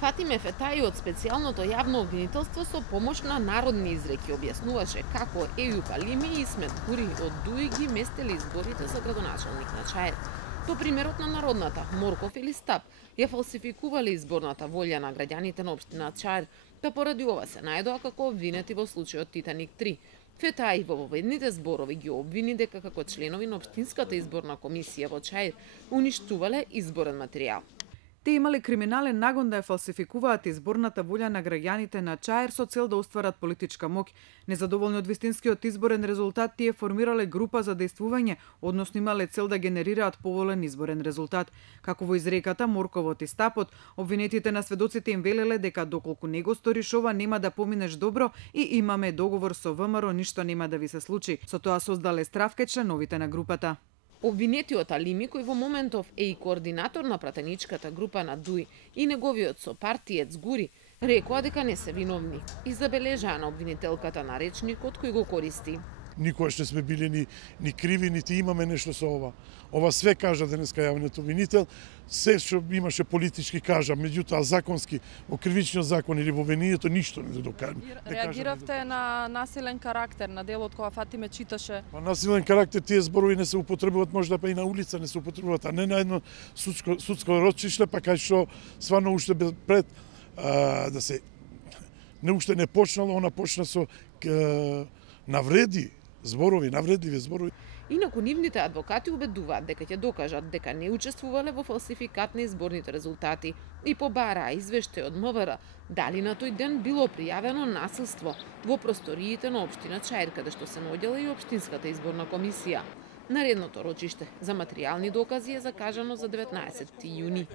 Фатиме Фетаи од специјалното јавно обвинителство со помош на народни изреки објаснуваше како Ејуп Алими и Исмет Гури од ДУИ ги местели изборите за градоначалник на Чаир. По примерот на Народната, Морков или Стап ја фалсификувале изборната волја на граѓаните на општина Чаир, па поради ова се најдоа како обвинети во случајот Титаник 3. Фетаи во воведните зборови ги обвини дека како членови на општинската изборна комисија во Чаир уништувале изборен материјал. Те имале криминален нагон да ја фалсификуваат изборната волја на граѓаните на Чаир со цел да остварат политичка моќ. Незадоволни од вистинскиот изборен резултат, тие формирале група за дејствување, односно имале цел да генерираат поволен изборен резултат. Како во изреката Морковот и Стапот, обвинетите на сведоците им велеле дека доколку не го сториш ова нема да поминеш добро и имаме договор со ВМРО, ништо нема да ви се случи. Со тоа создале страв кај членовите на групата. Обвинетиот Алими, кој во моментов е и координатор на пратеничката група на ДУИ, и неговиот сопартиец Гури, рекоа дека не се виновни и забележаа на обвинителката на речникот кој го користи. Никогаш не сме били ни криви, нити имаме нешто со ова. Ова све кажа денеска јавниот обвинител, се што имаше политички кажа, меѓутоа законски, во кривичниот закон или во обвинението ништо не докажа. Реагиравте на насилен карактер на делот кога Фатиме читаше? Насилен карактер, тие зборови не се употребуваат можда па и на улица не се употребуваат, а не на едно судско рочиште, па кај што стварно уште пред да се не уште не почнало, она почна со навредливи зборови. Инаку нивните адвокати убедуваат дека ќе докажат дека не учествувале во фалсификат на изборните резултати и побараа извештај од МВР дали на тој ден било пријавено насилство во просториите на општина Чаир, каде што се наоѓала и општинската изборна комисија. Наредното рочиште за материјални докази е закажано за 19 јуни.